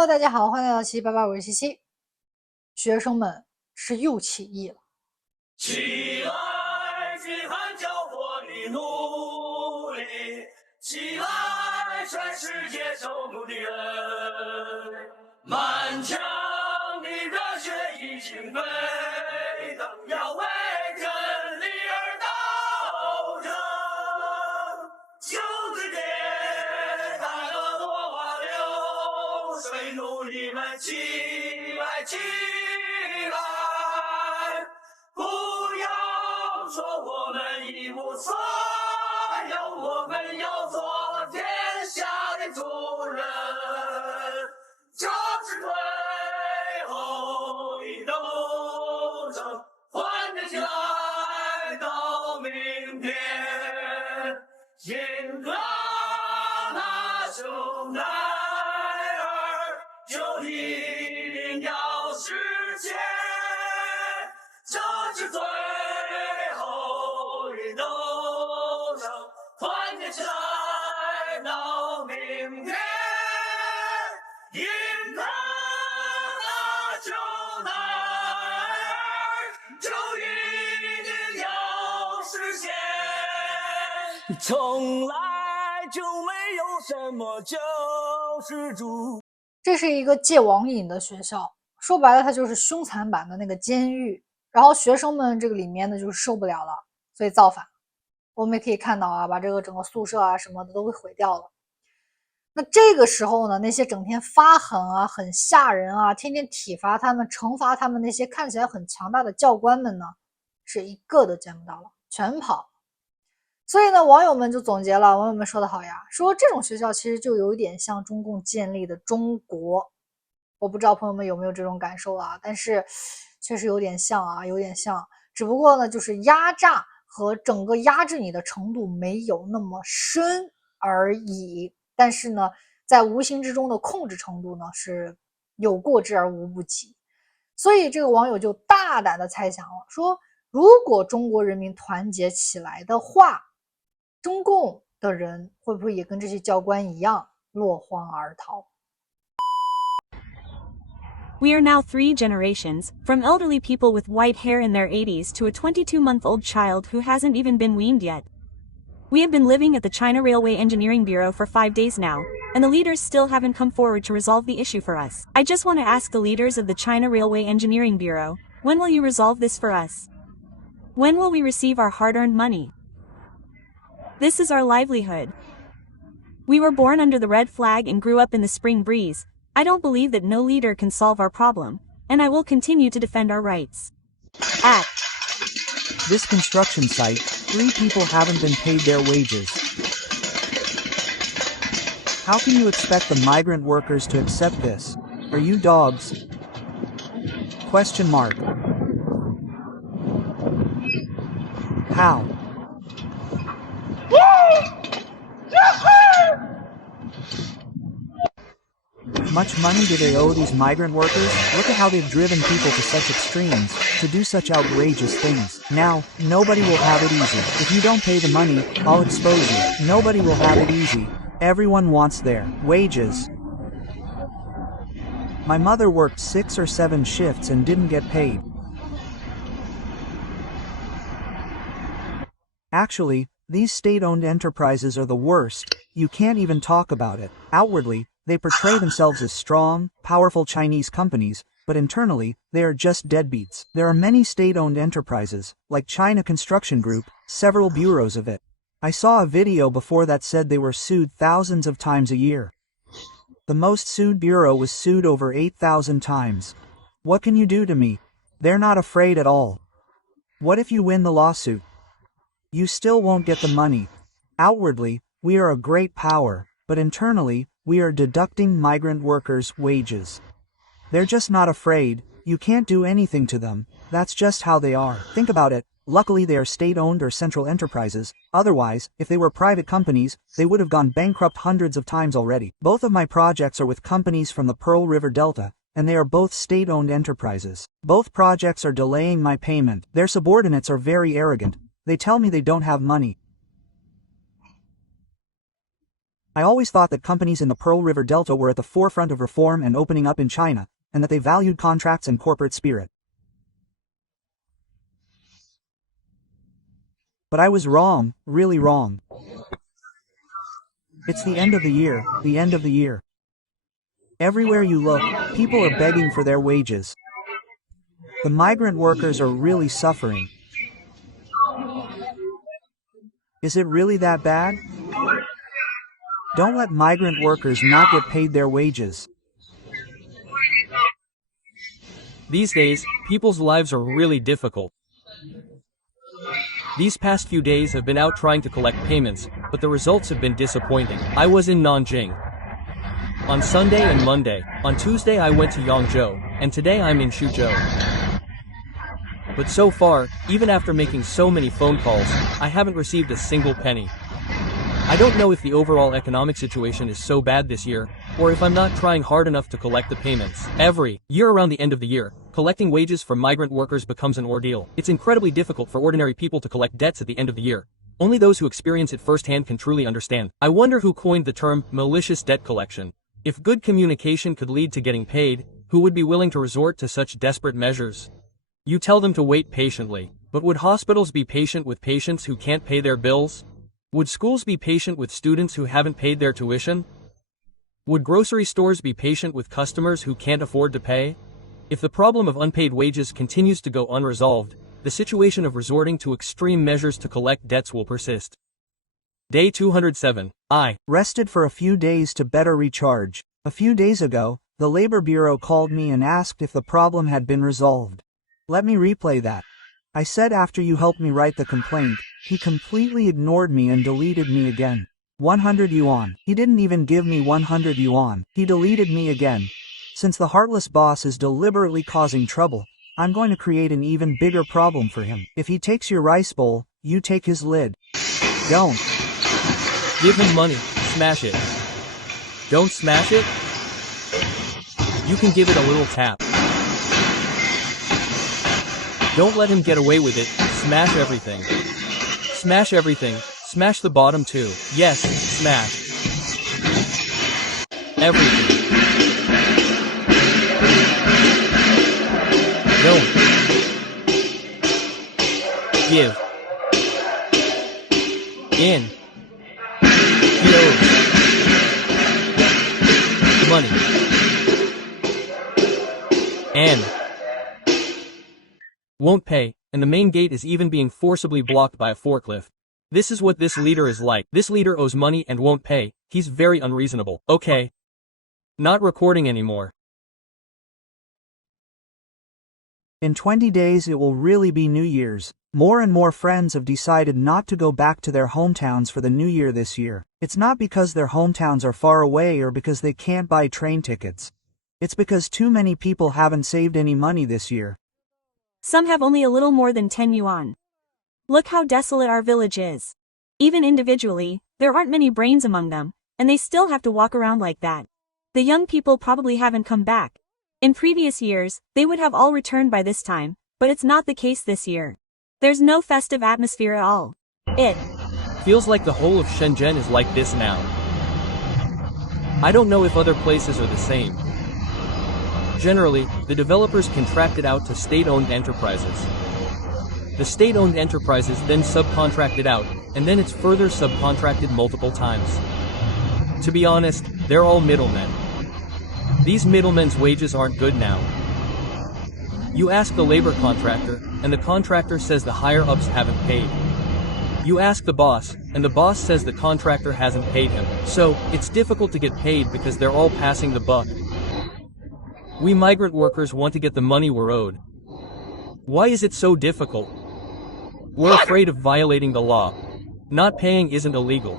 Hello， 大家好，欢迎来到七七八八，我是七七。学生们是又起义了，起来，饥寒交迫的奴隶，起来，全世界受苦的人，满腔的热血已经沸腾，要为真理而斗争。就这点大河落花流水，奴隶们起来，起来！不要说我们一无所有，我们要做天下的主人。这是最后一斗争，团结起来到明天。英格拉兄弟儿，就一定要实现。这是最后一斗争，团结起来到明天。赢得那兄弟儿，就一定要实现。从来就没有什么救世主。这是一个戒网瘾的学校，说白了它就是凶残版的那个监狱。然后学生们这个里面呢就是受不了了，所以造反。我们也可以看到啊，把这个整个宿舍啊什么的都给毁掉了。那这个时候呢，那些整天发狠啊、很吓人啊、天天体罚他们、惩罚他们那些看起来很强大的教官们呢，是一个都见不到了，全跑了。所以呢，网友们就总结了，网友们说的好呀，说这种学校其实就有一点像中共建立的中国。我不知道朋友们有没有这种感受啊，但是确实有点像啊，有点像，只不过呢，就是压榨和整个压制你的程度没有那么深而已。但是呢，在无形之中的控制程度呢，是有过之而无不及。所以这个网友就大胆的猜想了，说如果中国人民团结起来的话，中共的人会不会也跟这些教官一样落荒而逃？We are now 3 generations, from elderly people with white hair in their 80s to a 22-month-old child who hasn't even been weaned yet. We have been living at the China Railway Engineering Bureau for 5 days now, and the leaders still haven't come forward to resolve the issue for us. I just want to ask the leaders of the China Railway Engineering Bureau, when will you resolve this for us? When will we receive our hard-earned money? This is our livelihood. We were born under the red flag and grew up in the spring breeze. I don't believe that no leader can solve our problem, and I will continue to defend our rights. At this construction site, 3 people haven't been paid their wages. How can you expect the migrant workers to accept this? Are you dogs? Question mark. How? Much money do they owe these migrant workers? Look at how they've driven people to such extremes, to do such outrageous things. Now, nobody will have it easy. If you don't pay the money, I'll expose you. Nobody will have it easy. Everyone wants their wages. My mother worked 6 or 7 shifts and didn't get paid. Actually, these state-owned enterprises are the worst. You can't even talk about it. Outwardly, they portray themselves as strong, powerful Chinese companies, but internally, they are just deadbeats. There are many state-owned enterprises, like China Construction Group, several bureaus of it. I saw a video before that said they were sued thousands of times a year. The most sued bureau was sued over 8,000 times. What can you do to me? They're not afraid at all. What if you win the lawsuit? You still won't get the money. Outwardly, we are a great power, but internally, we are deducting migrant workers' wages. They're just not afraid. You can't do anything to them. That's just how they are. Think about it. Luckily they are state-owned or central enterprises. Otherwise, if they were private companies, they would have gone bankrupt hundreds of times already. Both of my projects are with companies from the Pearl River Delta, and they are both state-owned enterprises. Both projects are delaying my payment. Their subordinates are very arrogant. They tell me they don't have money. I always thought that companies in the Pearl River Delta were at the forefront of reform and opening up in China, and that they valued contracts and corporate spirit. But I was wrong, really wrong. It's the end of the year, the end of the year. Everywhere you look, people are begging for their wages. The migrant workers are really suffering. Is it really that bad? Don't let migrant workers not get paid their wages. These days, people's lives are really difficult. These past few days have been out trying to collect payments, but the results have been disappointing. I was in Nanjing on Sunday and Monday. On Tuesday I went to Yangzhou, and today I'm in Suzhou. But so far, even after making so many phone calls, I haven't received a single penny. I don't know if the overall economic situation is so bad this year, or if I'm not trying hard enough to collect the payments. Every year around the end of the year, collecting wages from migrant workers becomes an ordeal. It's incredibly difficult for ordinary people to collect debts at the end of the year. Only those who experience it firsthand can truly understand. I wonder who coined the term malicious debt collection. If good communication could lead to getting paid, who would be willing to resort to such desperate measures? You tell them to wait patiently, but would hospitals be patient with patients who can't pay their bills? Would schools be patient with students who haven't paid their tuition? Would grocery stores be patient with customers who can't afford to pay? If the problem of unpaid wages continues to go unresolved, the situation of resorting to extreme measures to collect debts will persist. Day 207. I rested for a few days to better recharge. A few days ago, the Labor Bureau called me and asked if the problem had been resolved. Let me replay that. I said after you helped me write the complaint, he completely ignored me and deleted me again. 100 yuan. He didn't even give me 100 yuan. He deleted me again. Since the heartless boss is deliberately causing trouble, I'm going to create an even bigger problem for him. If he takes your rice bowl, you take his lid. Don't. Give him money, smash it. Don't smash it? You can give it a little tap. Don't let him get away with it, smash everything. Smash everything, smash the bottom too. Yes, smash. Everything. Don't. Give. In. He owes. Money. And. Won't pay, and the main gate is even being forcibly blocked by a forklift. This is what this leader is like. This leader owes money and won't pay. He's very unreasonable. Okay. Not recording anymore. In 20 days it will really be New Year's. More and more friends have decided not to go back to their hometowns for the New Year this year. It's not because their hometowns are far away or because they can't buy train tickets. It's because too many people haven't saved any money this year. Some have only a little more than 10 yuan. Look how desolate our village is. Even individually, there aren't many brains among them, and they still have to walk around like that. The young people probably haven't come back. In previous years, they would have all returned by this time, but it's not the case this year. There's no festive atmosphere at all. It feels like the whole of Shenzhen is like this now. I don't know if other places are the same. Generally, the developers contracted out to state-owned enterprises. The state-owned enterprises then subcontracted out, and then it's further subcontracted multiple times. To be honest, they're all middlemen. These middlemen's wages aren't good now. You ask the labor contractor, and the contractor says the higher-ups haven't paid. You ask the boss, and the boss says the contractor hasn't paid him. So, it's difficult to get paid because they're all passing the buck. We migrant workers want to get the money we're owed. Why is it so difficult? We're afraid of violating the law. Not paying isn't illegal.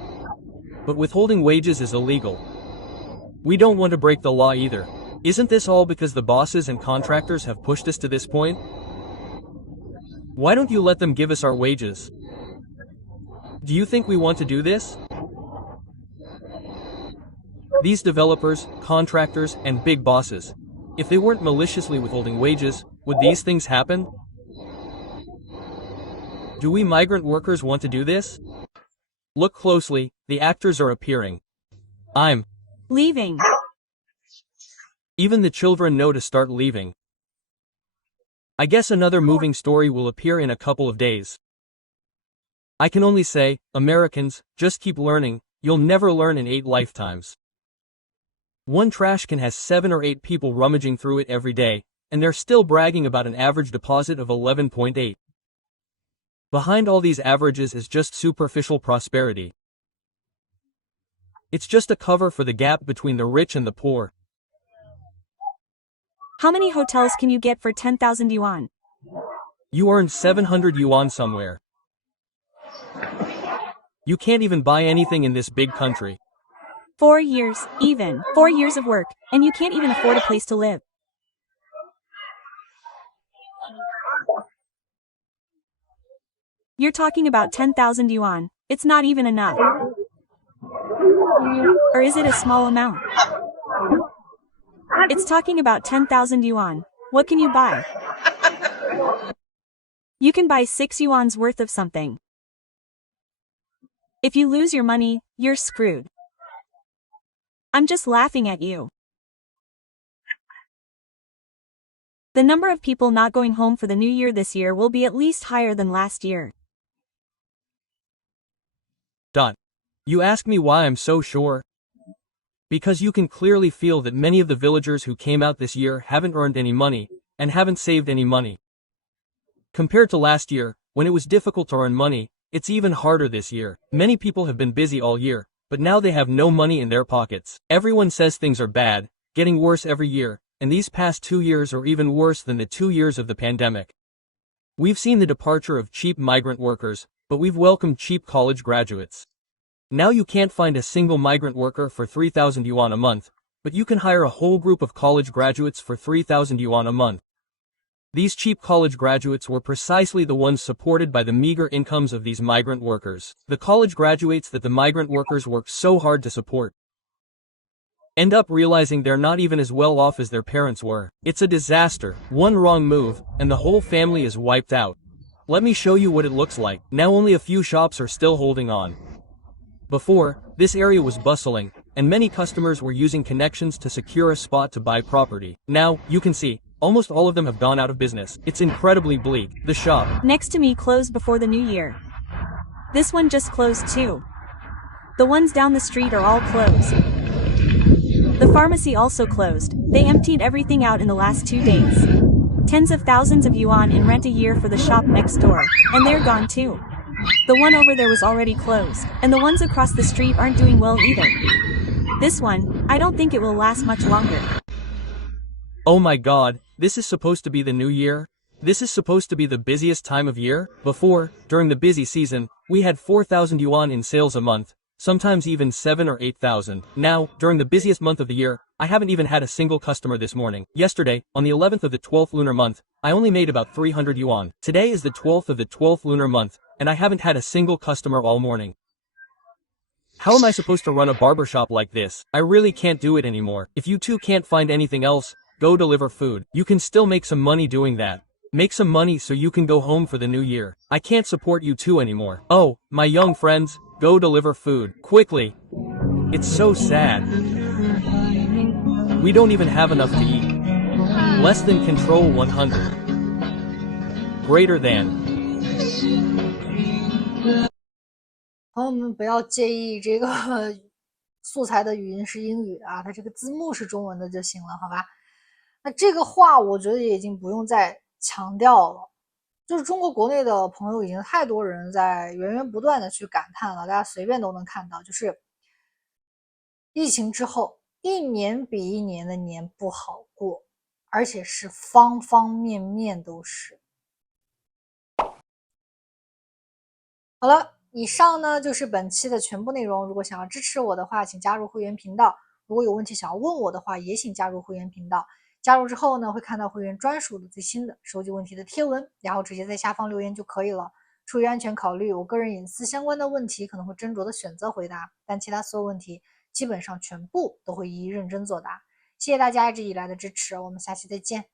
But withholding wages is illegal. We don't want to break the law either. Isn't this all because the bosses and contractors have pushed us to this point? Why don't you let them give us our wages? Do you think we want to do this? These developers, contractors, and big bosses, if they weren't maliciously withholding wages, would these things happen? Do we migrant workers want to do this? Look closely, the actors are appearing. I'm leaving. Even the children know to start leaving. I guess another moving story will appear in a couple of days. I can only say, Americans, just keep learning, you'll never learn in 8 lifetimes. One trash can has 7 or 8 people rummaging through it every day, and they're still bragging about an average deposit of 11.8. Behind all these averages is just superficial prosperity. It's just a cover for the gap between the rich and the poor. How many hotels can you get for 10,000 yuan? You earned 700 yuan somewhere. You can't even buy anything in this big country. 4 years, even 4 years of work, and you can't even afford a place to live. You're talking about 10,000 yuan. It's not even enough. Or is it a small amount? It's talking about 10,000 yuan. What can you buy? You can buy 6 yuan's worth of something. If you lose your money, you're screwed. I'm just laughing at you. The number of people not going home for the new year this year will be at least higher than last year. You ask me why I'm so sure? Because you can clearly feel that many of the villagers who came out this year haven't earned any money, and haven't saved any money. Compared to last year, when it was difficult to earn money, it's even harder this year. Many people have been busy all year, but now they have no money in their pockets. Everyone says things are bad, getting worse every year, and these past 2 years are even worse than the 2 years of the pandemic. We've seen the departure of cheap migrant workers, but we've welcomed cheap college graduates. Now you can't find a single migrant worker for 3,000 yuan a month, but you can hire a whole group of college graduates for 3,000 yuan a month. These cheap college graduates were precisely the ones supported by the meager incomes of these migrant workers. The college graduates that the migrant workers worked so hard to support end up realizing they're not even as well off as their parents were. It's a disaster. One wrong move, and the whole family is wiped out. Let me show you what it looks like. Now only a few shops are still holding on. Before, this area was bustling, and many customers were using connections to secure a spot to buy property. Now, you can see, almost all of them have gone out of business. It's incredibly bleak. The shop next to me closed before the new year. This one just closed too. The ones down the street are all closed. The pharmacy also closed. They emptied everything out in the last 2 days. Tens of thousands of yuan in rent a year for the shop next door, and they're gone too. The one over there was already closed, and the ones across the street aren't doing well either. This one, I don't think it will last much longer. Oh my god, this is supposed to be the new year? This is supposed to be the busiest time of year? Before, during the busy season, we had 4,000 yuan in sales a month, sometimes even 7 or 8,000. Now, during the busiest month of the year, I haven't even had a single customer this morning. Yesterday, on the 11th of the 12th lunar month, I only made about 300 yuan. Today is the 12th of the 12th lunar month, and I haven't had a single customer all morning. How am I supposed to run a barbershop like this? I really can't do it anymore. If you two can't find anything else, go deliver food. You can still make some money doing that. Make some money so you can go home for the new year. I can't support you two anymore. Oh, my young friends, go deliver food. Quickly. It's so sad. We don't even have enough to eat. Less than control 100. Greater than. 朋友们不要介意这个素材的语音是英语啊，它这个字幕是中文的就行了，好吧？那这个话我觉得也已经不用再强调了，就是中国国内的朋友已经太多人在源源不断的去感叹了，大家随便都能看到，就是疫情之后一年比一年的年不好过，而且是方方面面都是。好了，以上呢就是本期的全部内容。如果想要支持我的话，请加入会员频道。如果有问题想要问我的话，也请加入会员频道。加入之后呢，会看到会员专属的最新的收集问题的贴文，然后直接在下方留言就可以了。出于安全考虑，我个人隐私相关的问题可能会斟酌的选择回答，但其他所有问题基本上全部都会一一认真作答。谢谢大家一直以来的支持，我们下期再见。